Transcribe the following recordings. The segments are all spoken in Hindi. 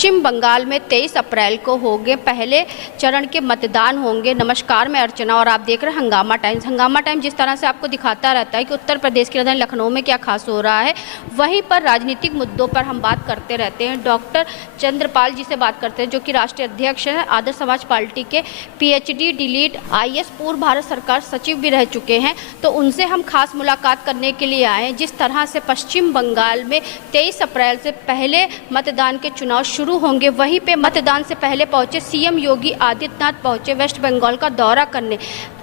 पश्चिम बंगाल में 23 अप्रैल को होंगे पहले चरण के मतदान होंगे। नमस्कार, मैं अर्चना और आप देख रहे हैं हंगामा टाइम्स। हंगामा टाइम्स जिस तरह से आपको दिखाता रहता है कि उत्तर प्रदेश की राजधानी लखनऊ में क्या खास हो रहा है, वहीं पर राजनीतिक मुद्दों पर हम बात करते रहते हैं। डॉक्टर चंद्रपाल जी से बात करते हैं, जो कि राष्ट्रीय अध्यक्ष हैं आदर्श समाज पार्टी के, PhD डीलिट IAS पूर्व भारत सरकार सचिव भी रह चुके हैं। तो उनसे हम खास मुलाकात करने के लिए आए हैं। जिस तरह से पश्चिम बंगाल में 23 अप्रैल से पहले मतदान के चुनाव शुरू होंगे, वहीं पे मतदान से पहले पहुंचे CM योगी आदित्यनाथ पहुंचे वेस्ट बंगाल का दौरा करने,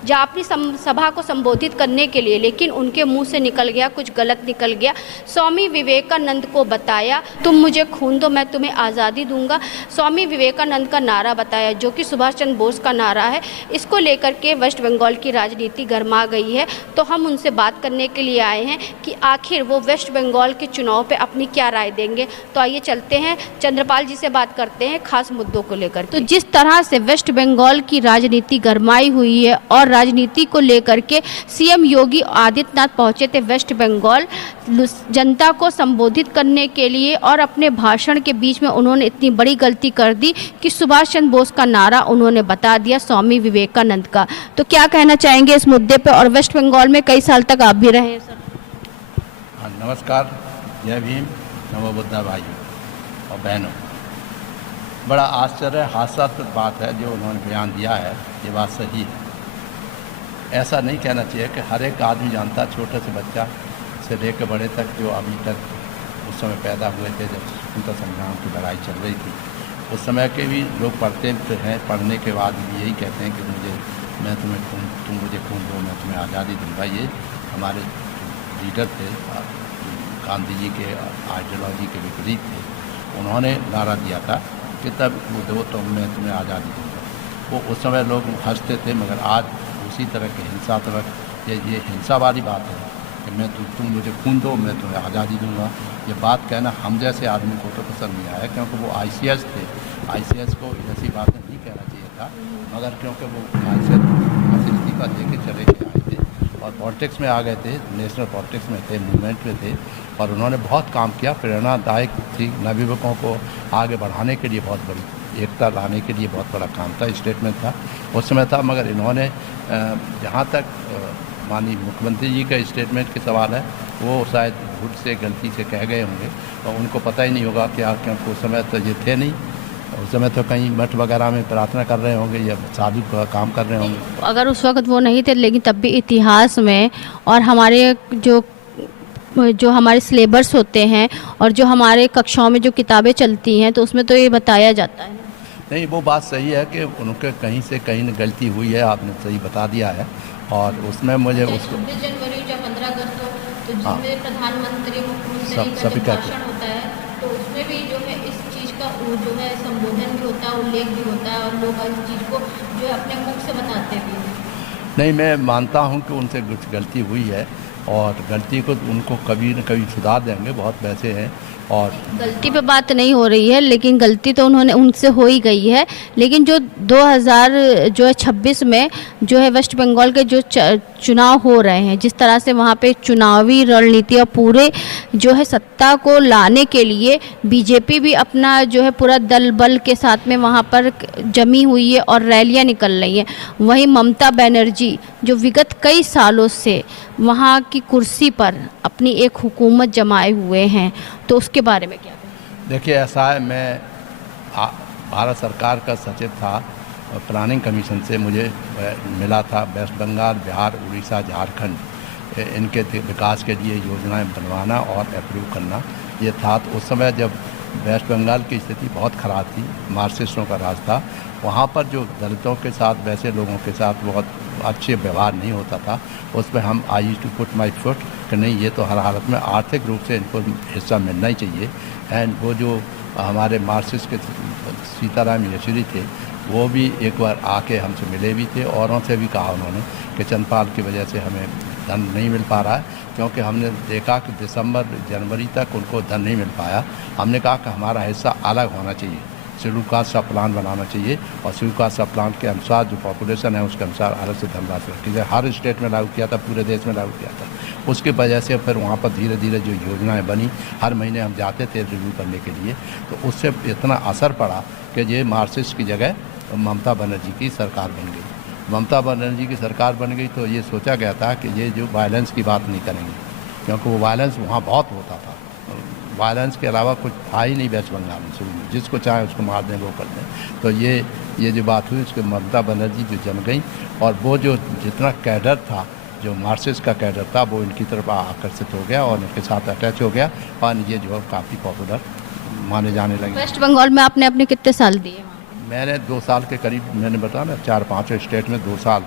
जहाँ अपनी सभा को संबोधित करने के लिए, लेकिन उनके मुंह से निकल गया कुछ गलत निकल गया। स्वामी विवेकानंद को बताया, तुम मुझे खून दो मैं तुम्हें आज़ादी दूंगा। स्वामी विवेकानंद का नारा बताया, जो कि सुभाष चंद्र बोस का नारा है। इसको लेकर के वेस्ट बंगाल की राजनीति गर्मा गई है। तो हम उनसे बात करने के लिए आए हैं कि आखिर वो वेस्ट बंगाल के चुनाव पे अपनी क्या राय देंगे। तो आइए चलते हैं, चंद्रपाल जी से बात करते हैं खास मुद्दों को लेकर। तो जिस तरह से वेस्ट बंगाल की राजनीति गरमाई हुई है और राजनीति को लेकर के CM योगी आदित्यनाथ पहुंचे थे वेस्ट बंगाल जनता को संबोधित करने के लिए, और अपने भाषण के बीच में उन्होंने इतनी बड़ी गलती कर दी कि सुभाष चंद्र बोस का नारा उन्होंने बता दिया स्वामी विवेकानंद का। तो क्या कहना चाहेंगे इस मुद्दे पे, और वेस्ट बंगाल में कई साल तक आप भी रहे हैं सर। नमस्कार, जय भीम, नमो बुद्धा भाइयों और बहनों। बड़ा आश्चर्य हास्यास्पद बात है जो उन्होंने बयान दिया है, ये बात सही है। ऐसा नहीं कहना चाहिए कि हर एक आदमी जानता, छोटे से बच्चा से लेकर बड़े तक, जो अभी तक उस समय पैदा हुए थे जब स्वतंत्रता संग्राम की लड़ाई चल रही थी, उस समय के भी लोग पढ़ते हैं। पढ़ने के बाद भी यही कहते हैं कि तुम मुझे खून दो मैं तुम्हें आज़ादी दूँगा। ये हमारे लीडर थे, गांधी जी के आइडियोलॉजी के विपरीत थे। उन्होंने नारा दिया था कि तब वो दो तो मैं तुम्हें आज़ादी दूँगा। वो उस समय लोग हंसते थे, मगर आज उसी तरह की हिंसात्मक ये हिंसा वाली बात है कि तुम मुझे खून दो मैं तुम्हें आज़ादी दूँगा। ये बात कहना हम जैसे आदमी को तो पसंद नहीं आया, क्योंकि वो ICS थे। ICS को ऐसी बातें नहीं कहना चाहिए था, मगर क्योंकि वो ICS इस्तीफा दे के चले गए आए थे और पॉलिटिक्स में आ गए थे, नेशनल पॉलिटिक्स में थे, मूवमेंट में थे, और उन्होंने बहुत काम किया। प्रेरणादायक थी, नवयुवकों को आगे बढ़ाने के लिए बहुत बड़ी एकता लाने के लिए बहुत बड़ा काम था, स्टेटमेंट था उस समय था। मगर इन्होंने जहाँ तक माननीय मुख्यमंत्री जी का स्टेटमेंट के सवाल है, वो शायद भूल से गलती से कह गए होंगे और उनको पता ही नहीं होगा क्योंकि उस समय तो ये थे नहीं। उस समय तो कहीं मठ वगैरह में प्रार्थना कर रहे होंगे या साधु का काम कर रहे होंगे। अगर उस वक्त वो नहीं थे, लेकिन तब भी इतिहास में और हमारे जो हमारे सिलेबस होते हैं और जो हमारे कक्षाओं में जो किताबें चलती हैं, तो उसमें तो ये बताया जाता है। नहीं, वो बात सही है कि उनके कहीं से कहीं गलती हुई है, आपने सही बता दिया है। और उसमें मुझे उसको 26 जनवरी या 15 अगस्त तो जिसमें प्रधानमंत्री मुख्यमंत्री सभी का भाषण होता है, तो उसमें भी जो है इस चीज़ का जो है संबोधन भी होता है, उल्लेख भी होता है, और लोग इस चीज़ को जो है अपने मुख से बताते भी हैं। नहीं, मैं मानता हूं कि उनसे कुछ गलती हुई है और गलती को उनको कभी न कभी सुधार देंगे, बहुत वैसे हैं। और गलती पे बात नहीं हो रही है, लेकिन गलती तो उनसे हो ही गई है। लेकिन जो 2026 में जो है वेस्ट बंगाल के जो चुनाव हो रहे हैं, जिस तरह से वहाँ पे चुनावी रणनीति और पूरे जो है सत्ता को लाने के लिए बीजेपी भी अपना जो है पूरा दल बल के साथ में वहाँ पर जमी हुई है और रैलियाँ निकल रही हैं। वहीं ममता बनर्जी जो विगत कई सालों से वहाँ की कुर्सी पर अपनी एक हुकूमत जमाए हुए हैं, तो उसके बारे में क्या कहें? देखिए, ऐसा है, मैं भारत सरकार का सचिव था, प्लानिंग कमीशन से मुझे मिला था वेस्ट बंगाल, बिहार, उड़ीसा, झारखंड इनके विकास के लिए योजनाएं बनवाना और अप्रूव करना ये था। तो उस समय जब वेस्ट बंगाल की स्थिति बहुत ख़राब थी, मार्क्सिस्टों का राज था, वहाँ पर जो दलितों के साथ, वैसे लोगों के साथ बहुत अच्छे व्यवहार नहीं होता था। उस पर हम आई टू पुट माई फुट कि नहीं, ये तो हर हालत में आर्थिक रूप से इनको हिस्सा मिलना ही चाहिए। एंड वो जो हमारे मार्क्सिस्ट के सीताराम येचुरी थे, वो भी एक बार आके हमसे मिले भी थे, औरों से भी कहा उन्होंने कि चंद्रपाल की वजह से हमें धन नहीं मिल पा रहा है, क्योंकि हमने देखा कि दिसंबर जनवरी तक उनको धन नहीं मिल पाया। हमने कहा कि हमारा हिस्सा अलग होना चाहिए, शेड्यूल कास्ट सब प्लान बनाना चाहिए और शेड्यूल कास्ट सब प्लान के अनुसार जो पॉपुलेशन है उसके अनुसार अलग से धनराशि रखी जाए। हर स्टेट में लागू किया था, पूरे देश में लागू किया था। उसकी वजह से फिर वहाँ पर धीरे धीरे जो योजनाएं बनी, हर महीने हम जाते थे रिव्यू करने के लिए, तो उससे इतना असर पड़ा कि ये मार्क्सिस्ट की जगह ममता बनर्जी की सरकार बन गई। ममता बनर्जी की सरकार बन गई तो ये सोचा गया था कि ये जो वायलेंस की बात नहीं करेंगे, क्योंकि वो वायलेंस वहाँ बहुत होता था। वायलेंस के अलावा कुछ था ही नहीं वेस्ट बंगाल में, शुरू में जिसको चाहे उसको मार दें, वो कर दें। तो ये जो बात हुई उसके ममता बनर्जी जो जम गई और वो जो जितना कैडर था, जो मार्क्सिस्ट का कैडर था, वो इनकी तरफ आकर्षित हो गया और इनके साथ अटैच हो गया और ये जो है काफ़ी पॉपुलर माने जाने लगे। वेस्ट बंगाल में आपने अपने कितने साल दिए? मैंने 2 साल के करीब, मैंने बताया ना 4-5 स्टेट में 2 साल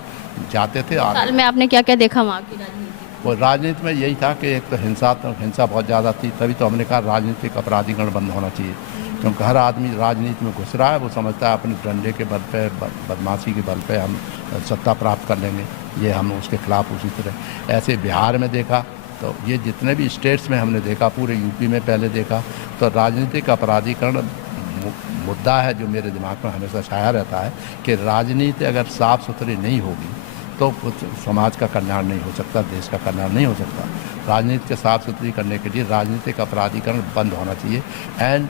जाते थे। साल में आपने क्या क्या देखा वहाँ की राजनीति? वो राजनीति में यही था कि एक तो हिंसा बहुत ज़्यादा थी, तभी तो हमने कहा राजनीतिक अपराधीकरण बंद होना चाहिए। क्योंकि हर आदमी राजनीति में घुस रहा है, वो समझता है अपने डंडे के बल पे, बदमाशी के बल पे हम सत्ता प्राप्त कर लेंगे। ये हम उसके खिलाफ उसी तरह ऐसे बिहार में देखा, तो ये जितने भी स्टेट्स में हमने देखा, पूरे यूपी में पहले देखा, तो राजनीतिक अपराधीकरण मुद्दा है जो मेरे दिमाग में हमेशा छाया रहता है कि राजनीति अगर साफ़ सुथरी नहीं होगी तो समाज का कल्याण नहीं हो सकता, देश का कल्याण नहीं हो सकता। राजनीति के साफ सुथरी करने के लिए राजनीतिक अपराधीकरण बंद होना चाहिए। एंड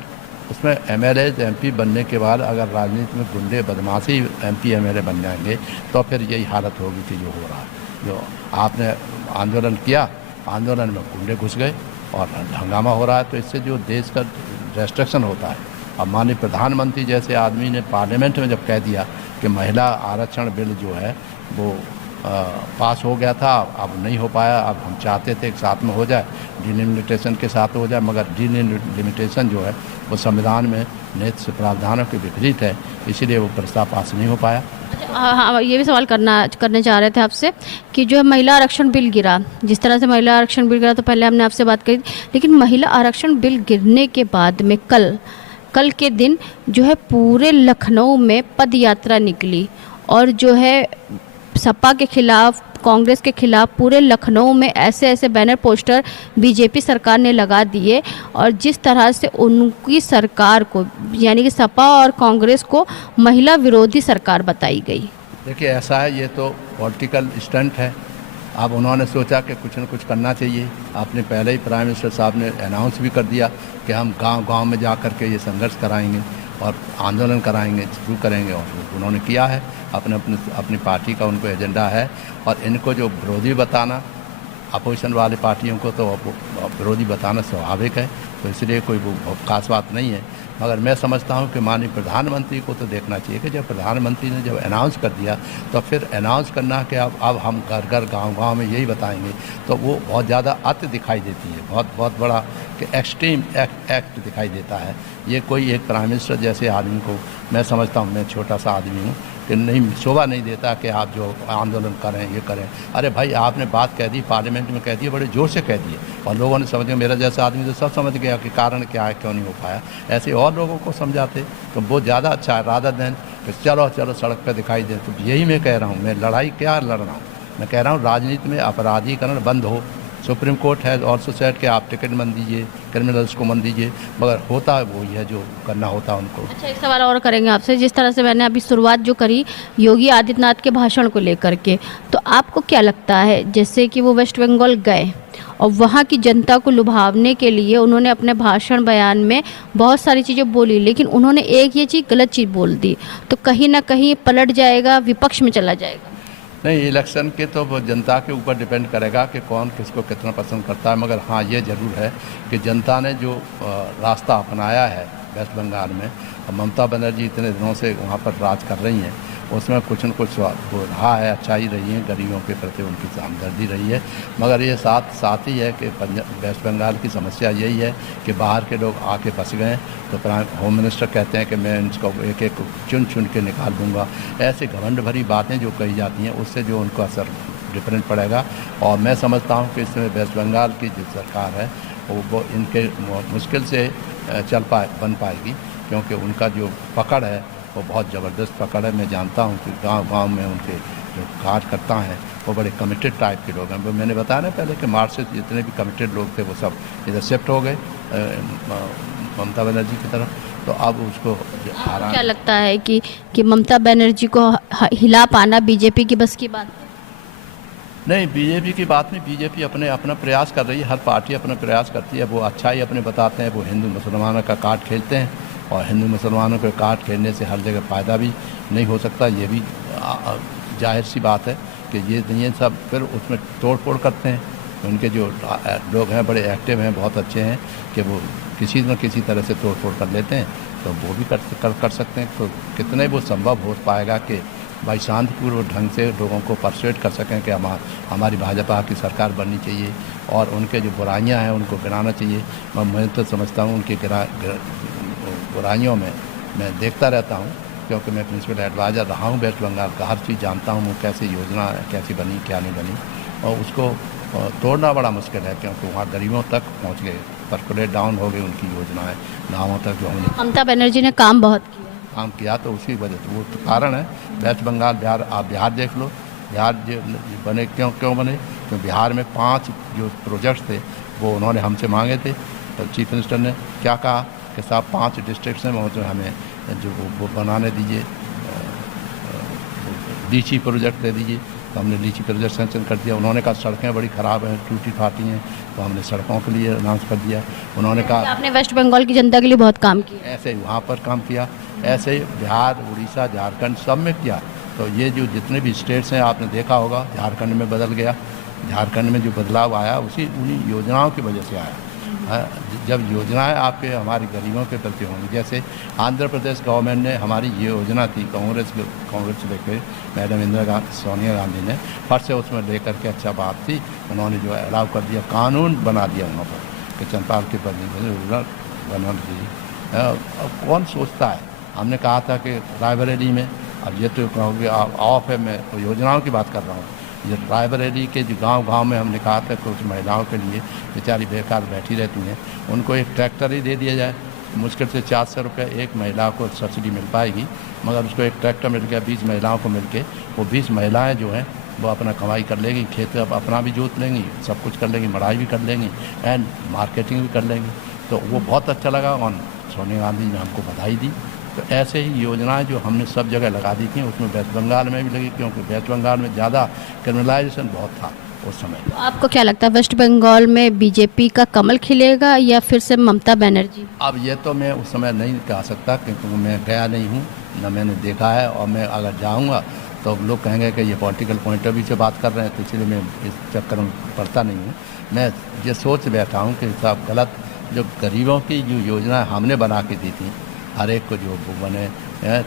उसमें एमएलए एमपी बनने के बाद अगर राजनीति में गुंडे बदमाशी एमपी एमएलए बन जाएंगे तो फिर यही हालत होगी कि जो हो रहा है। जो आपने आंदोलन किया, आंदोलन में गुंडे घुस गए और हंगामा हो रहा है, तो इससे जो देश का रेस्ट्रिक्शन होता है। अब माननीय प्रधानमंत्री जैसे आदमी ने पार्लियामेंट में जब कह दिया कि महिला आरक्षण बिल जो है वो पास हो गया था, अब नहीं हो पाया, अब हम चाहते थे कि साथ में हो जाए, डिलिमिटेशन के साथ हो जाए, मगर डिलिमिटेशन जो है वो संविधान में निहित प्रावधानों के विपरीत है, इसीलिए वो प्रस्ताव पास नहीं हो पाया। हाँ, ये भी सवाल करने चाह रहे थे आपसे कि जो महिला आरक्षण बिल गिरा, जिस तरह से महिला आरक्षण बिल गिरा, तो पहले हमने आपसे बात करी, लेकिन महिला आरक्षण बिल गिरने के बाद में कल के दिन जो है पूरे लखनऊ में पद यात्रा निकली और जो है सपा के खिलाफ, कांग्रेस के खिलाफ पूरे लखनऊ में ऐसे बैनर पोस्टर बीजेपी सरकार ने लगा दिए और जिस तरह से उनकी सरकार को, यानी कि सपा और कांग्रेस को महिला विरोधी सरकार बताई गई। देखिए ऐसा है, ये तो पॉलिटिकल स्टंट है। अब उन्होंने सोचा कि कुछ न कुछ करना चाहिए। आपने पहले ही प्राइम मिनिस्टर साहब ने अनाउंस भी कर दिया कि हम गांव-गांव में जा कर के ये संघर्ष कराएंगे और आंदोलन कराएंगे, शुरू करेंगे, और उन्होंने किया है। अपनी पार्टी का उनको एजेंडा है और इनको जो विरोधी बताना, अपोजिशन वाले पार्टियों को तो विरोधी बताना स्वाभाविक है, तो इसलिए कोई वो खास बात नहीं है। मगर मैं समझता हूं कि माननीय प्रधानमंत्री को तो देखना चाहिए कि जब प्रधानमंत्री ने जब अनाउंस कर दिया तो फिर अनाउंस करना कि अब हम घर घर गांव-गांव में यही बताएंगे, तो वो बहुत ज़्यादा अति दिखाई देती है, बहुत बड़ा कि एक्सट्रीम एक्ट दिखाई देता है। ये कोई एक प्राइम मिनिस्टर जैसे आदमी को, मैं समझता हूँ, मैं छोटा सा आदमी हूँ, कि नहीं शोभा नहीं देता कि आप जो आंदोलन करें, ये करें। अरे भाई, आपने बात कह दी, पार्लियामेंट में कह दी, बड़े जोर से कह दिए और लोगों ने समझ गया। मेरा जैसा आदमी तो सब समझ गया कि कारण क्या है, क्यों नहीं हो पाया। ऐसे और लोगों को समझाते तो वो ज़्यादा अच्छा है, रादर देन कि चलो सड़क पर दिखाई दे। तो यही मैं कह रहा हूँ, मैं लड़ाई क्या लड़ रहा हूँ, मैं कह रहा हूँ राजनीति में अपराधीकरण बंद हो। Supreme court has also said कि आप टिकट मत दीजिए, क्रिमिनल्स को मत दीजिए, मगर होता है वही है जो करना होता है उनको। अच्छा, एक सवाल और करेंगे आपसे। जिस तरह से मैंने अभी शुरुआत जो करी योगी आदित्यनाथ के भाषण को लेकर के, तो आपको क्या लगता है, जैसे कि वो वेस्ट बंगाल गए और वहाँ की जनता को लुभावने के लिए उन्होंने अपने भाषण बयान में बहुत सारी चीज़ें बोली, लेकिन उन्होंने एक ये चीज़ गलत चीज़ बोल दी, तो कहीं ना कहीं पलट जाएगा, विपक्ष में चला जाएगा? नहीं, इलेक्शन के तो वो जनता के ऊपर डिपेंड करेगा कि कौन किसको कितना पसंद करता है। मगर हाँ, ये ज़रूर है कि जनता ने जो रास्ता अपनाया है वेस्ट बंगाल में, ममता बनर्जी इतने दिनों से वहाँ पर राज कर रही हैं, उसमें कुछ न कुछ वो रहा है, अच्छाई रही है, गरीबों के प्रति उनकी हमदर्दी रही है। मगर ये साथ ही है कि वेस्ट बंगाल की समस्या यही है कि बाहर के लोग आके बस गए, तो होम मिनिस्टर कहते हैं कि मैं इनको एक एक चुन के निकाल दूंगा। ऐसे घमंड भरी बातें जो कही जाती हैं, उससे जो उनको असर डिफरेंट पड़ेगा। और मैं समझता हूँ कि इसमें वेस्ट बंगाल की जो सरकार है वो इनके मुश्किल से बन पाएगी, क्योंकि उनका जो पकड़ है वो बहुत ज़बरदस्त पकड़ है। मैं जानता हूँ कि गांव में उनके जो कार्यकर्ता हैं वो बड़े कमिटेड टाइप के लोग हैं। वो मैंने बताया ना पहले कि मार्च से जितने भी कमिटेड लोग थे वो सब इधर शिफ्ट हो गए ममता बनर्जी की तरफ, तो अब उसको आराम। क्या लगता है कि ममता बनर्जी को हिला पाना बीजेपी की बस की बात है? नहीं, बीजेपी की बात नहीं। बीजेपी अपना प्रयास कर रही है, हर पार्टी अपना प्रयास करती है। वो अच्छा ही अपने बताते हैं, वो हिंदू मुसलमानों का कार्ड खेलते हैं, और हिंदू मुसलमानों के कार्ड खेलने से हर जगह फ़ायदा भी नहीं हो सकता। ये भी जाहिर सी बात है कि ये सब फिर उसमें तोड़ फोड़ करते हैं। उनके जो लोग हैं बड़े एक्टिव हैं, बहुत अच्छे हैं कि वो किसी न किसी तरह से तोड़ फोड़ कर लेते हैं, तो वो भी कर सकते हैं। तो कितने वो संभव हो पाएगा कि भाई शांतिपूर्वक ढंग से लोगों को परsuade कर सकें कि हमारी भाजपा की सरकार बननी चाहिए, और उनके जो बुराइयां हैं उनको गिराना चाहिए। मैं तो समझता हूँ उनकी बुराइयों में मैं देखता रहता हूँ, क्योंकि मैं प्रिंसिपल एडवाइज़र रहा हूँ वेस्ट बंगाल का, हर चीज़ जानता हूँ। वो कैसी योजना कैसी बनी, क्या नहीं बनी, और उसको तोड़ना बड़ा मुश्किल है, क्योंकि वहाँ गरीबों तक पहुँच गए, पर्कुलेट डाउन हो गई उनकी योजनाएँ गाँवों तक जो हमने ममता बनर्जी ने काम बहुत किया। काम किया, तो उसी वजह से वो तो कारण है। वेस्ट बंगाल, बिहार, आप बिहार देख लो, बिहार जो बने क्यों बने, तो बिहार में 5 जो प्रोजेक्ट्स थे वो उन्होंने हमसे मांगे थे, तो चीफ मिनिस्टर ने क्या कहा कि साहब 5 डिस्ट्रिक्ट्स हैं, वो जो हमें जो वो बनाने दीजिए, लीची प्रोजेक्ट दे दीजिए। तो हमने लीची प्रोजेक्ट सेंक्शन कर दिया। उन्होंने कहा सड़कें बड़ी ख़राब हैं, टूटी फाटी हैं, तो हमने सड़कों के लिए अनाउंस कर दिया। उन्होंने कहा आपने वेस्ट बंगाल की जनता के लिए बहुत काम किया। ऐसे ही वहाँ पर काम किया, ऐसे ही बिहार, उड़ीसा, झारखंड सब में किया। तो ये जो जितने भी स्टेट्स हैं, आपने देखा होगा झारखंड में बदल गया। झारखंड में जो बदलाव आया उन्हीं योजनाओं की वजह से आया। जब योजनाएं आपके हमारे गरीबों के प्रति होंगी, जैसे आंध्र प्रदेश गवर्नमेंट ने हमारी ये योजना थी, कांग्रेस लेकर मैडम सोनिया गांधी ने फट से उसमें लेकर के अच्छा बात थी, उन्होंने जो अलाउ कर दिया, कानून बना दिया वहाँ पर कि चंपाल की बदली बना दीजिए। अब कौन सोचता है? हमने कहा था कि रायबरेली में, अब ये तो कहोगे ऑफ है, मैं योजनाओं की बात कर रहा हूँ। ये रायबरेली के जो गांव में हमने कहा था कि उस महिलाओं के लिए बेचारी बेकार बैठी रहती हैं, उनको एक ट्रैक्टर ही दे दिया जाए। मुश्किल से 400 रुपये एक महिला को सब्सिडी मिल पाएगी, मगर उसको एक ट्रैक्टर मिल गया 20 महिलाओं को मिल के, वो 20 महिलाएँ जो हैं वो अपना कमाई कर लेंगी, खेत अपना भी जोत लेंगी, सब कुछ कर लेंगी, मढ़ाई भी कर लेंगी एंड मार्केटिंग भी कर लेंगी। तो वो बहुत अच्छा लगा, और सोनिया गांधी ने हमको बधाई दी। तो ऐसे ही योजनाएं जो हमने सब जगह लगा दी थी, उसमें वेस्ट बंगाल में भी लगी, क्योंकि वेस्ट बंगाल में ज़्यादा क्रिमिनलाइजेशन बहुत था उस समय। तो आपको क्या लगता है वेस्ट बंगाल में बीजेपी का कमल खिलेगा या फिर से ममता बनर्जी? अब ये तो मैं उस समय नहीं कह सकता, क्योंकि मैं गया नहीं हूँ, न मैंने देखा है, और मैं अगर जाऊँगा तो लोग कहेंगे कि ये पॉलिटिकल पॉइंट ऑफ व्यू से बात कर रहे हैं, तो इसलिए मैं इस चक्कर में पड़ता नहीं हूँ। मैं ये सोच बैठा हूँ कि साहब गलत, जो गरीबों की जो योजना हमने बना के दी थी, हर एक को जो वो बने,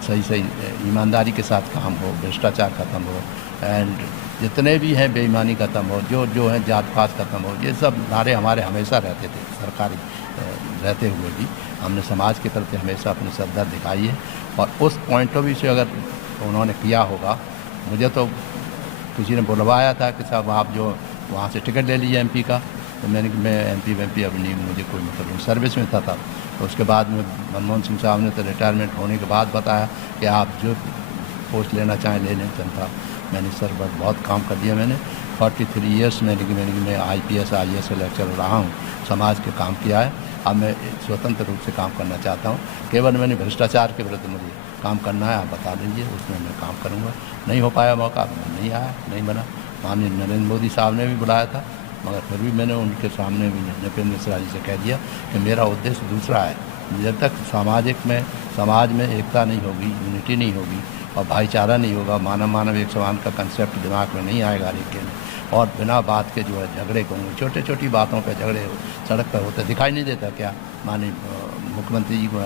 सही ईमानदारी के साथ काम हो, भ्रष्टाचार खत्म हो, एंड जितने भी हैं बेईमानी खत्म हो, जो है जात पात खत्म हो, ये सब नारे हमारे हमेशा रहते थे। सरकारी रहते हुए भी हमने समाज के प्रति हमेशा अपनी श्रद्धा दिखाई है, और उस पॉइंट ऑफ व्यू से अगर उन्होंने किया होगा, मुझे तो किसी ने बुलवाया था कि साहब आप जो वहाँ से टिकट ले लीजिए MP का, तो मैं MP अभी नहीं, मुझे कोई मतलब सर्विस में था तब। तो उसके बाद में मनमोहन सिंह साहब ने तो रिटायरमेंट होने के बाद बताया कि आप जो पोस्ट लेना चाहें ले लें। जनता मैंने सर बहुत काम कर दिया, मैंने 43 ईयर्स में मैं IPS IAS लेक्चर रहा हूँ, समाज के काम किया है। अब मैं स्वतंत्र रूप से काम करना चाहता हूँ। केवल मैंने भ्रष्टाचार के विरुद्ध मुझे काम करना है, आप बता दीजिए, उसमें मैं काम करूँगा। नहीं हो पाया मौका, नहीं आया, नहीं बना। माननीय नरेंद्र मोदी साहब ने भी बुलाया था, मगर फिर भी मैंने उनके सामने भी नृपेंद्र मिश्रा जी से कह दिया कि मेरा उद्देश्य दूसरा है। जब तक समाज में एकता नहीं होगी, यूनिटी नहीं होगी, और भाईचारा नहीं होगा, मानव एक समान का कंसेप्ट दिमाग में नहीं आएगा, लेकिन और बिना बात के जो है झगड़े होंगे, छोटी बातों पे झगड़े सड़क पर होते दिखाई नहीं देता क्या? माननीय मुख्यमंत्री जी को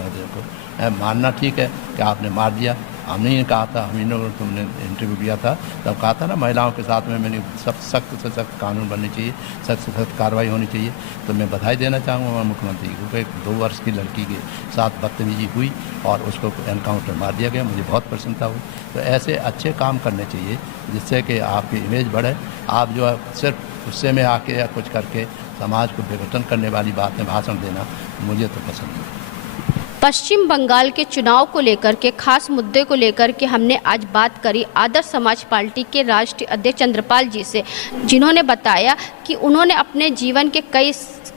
मानना ठीक है कि आपने मार दिया, हमने ही कहा था, हम इन लोगों को तुमने इंटरव्यू दिया था तब कहा था ना, महिलाओं के साथ में मैंने सख्त से सख्त कानून बनने चाहिए, सख्त से सख्त कार्रवाई होनी चाहिए। तो मैं बधाई देना चाहूँगा मुख्यमंत्री को कि 2 वर्ष की लड़की के साथ बदतमीजी हुई और उसको एनकाउंटर मार दिया गया, मुझे बहुत प्रसन्नता हुई। तो ऐसे अच्छे काम करने चाहिए जिससे कि आपकी इमेज बढ़े। आप जो है सिर्फ गुस्से में आके या कुछ करके समाज को विघटन करने वाली बातें भाषण देना मुझे तो पसंद नहीं। पश्चिम बंगाल के चुनाव को लेकर के खास मुद्दे को लेकर के हमने आज बात करी आदर्श समाज पार्टी के राष्ट्रीय अध्यक्ष चंद्रपाल जी से, जिन्होंने बताया कि उन्होंने अपने जीवन के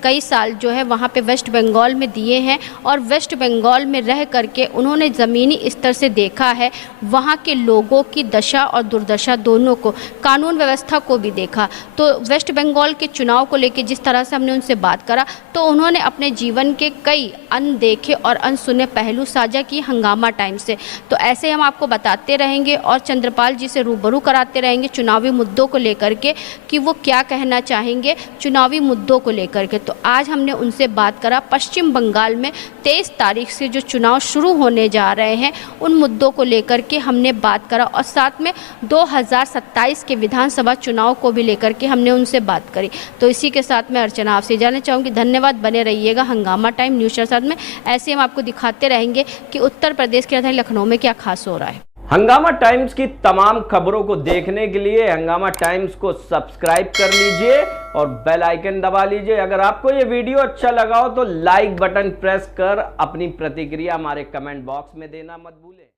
कई साल जो है वहाँ पे वेस्ट बंगाल में दिए हैं और वेस्ट बंगाल में रह करके उन्होंने ज़मीनी स्तर से देखा है वहाँ के लोगों की दशा और दुर्दशा दोनों को, कानून व्यवस्था को भी देखा। तो वेस्ट बंगाल के चुनाव को लेकर जिस तरह से हमने उनसे बात करा तो उन्होंने अपने जीवन के कई अनदेखे और अनसुने पहलू साझा किए हंगामा टाइम से। तो ऐसे हम आपको बताते रहेंगे और चंद्रपाल जी से रूबरू कराते रहेंगे चुनावी मुद्दों को लेकर के कि वो क्या कहना चाहेंगे चुनावी मुद्दों को लेकर के। तो आज हमने उनसे बात करा पश्चिम बंगाल में 23 तारीख से जो चुनाव शुरू होने जा रहे हैं उन मुद्दों को लेकर के हमने बात करा और साथ में 2027 के विधानसभा चुनाव को भी लेकर के हमने उनसे बात करी। तो इसी के साथ मैं अर्चना आपसे जानना चाहूँगी, धन्यवाद, बने रहिएगा हंगामा टाइम न्यूज़ के साथ में। ऐसे हम आपको दिखाते रहेंगे कि उत्तर प्रदेश की राजधानी लखनऊ में क्या खास हो रहा है। हंगामा टाइम्स की तमाम खबरों को देखने के लिए हंगामा टाइम्स को सब्सक्राइब कर लीजिए और बेल आइकन दबा लीजिए। अगर आपको ये वीडियो अच्छा लगा हो तो लाइक बटन प्रेस कर अपनी प्रतिक्रिया हमारे कमेंट बॉक्स में देना मत भूलें।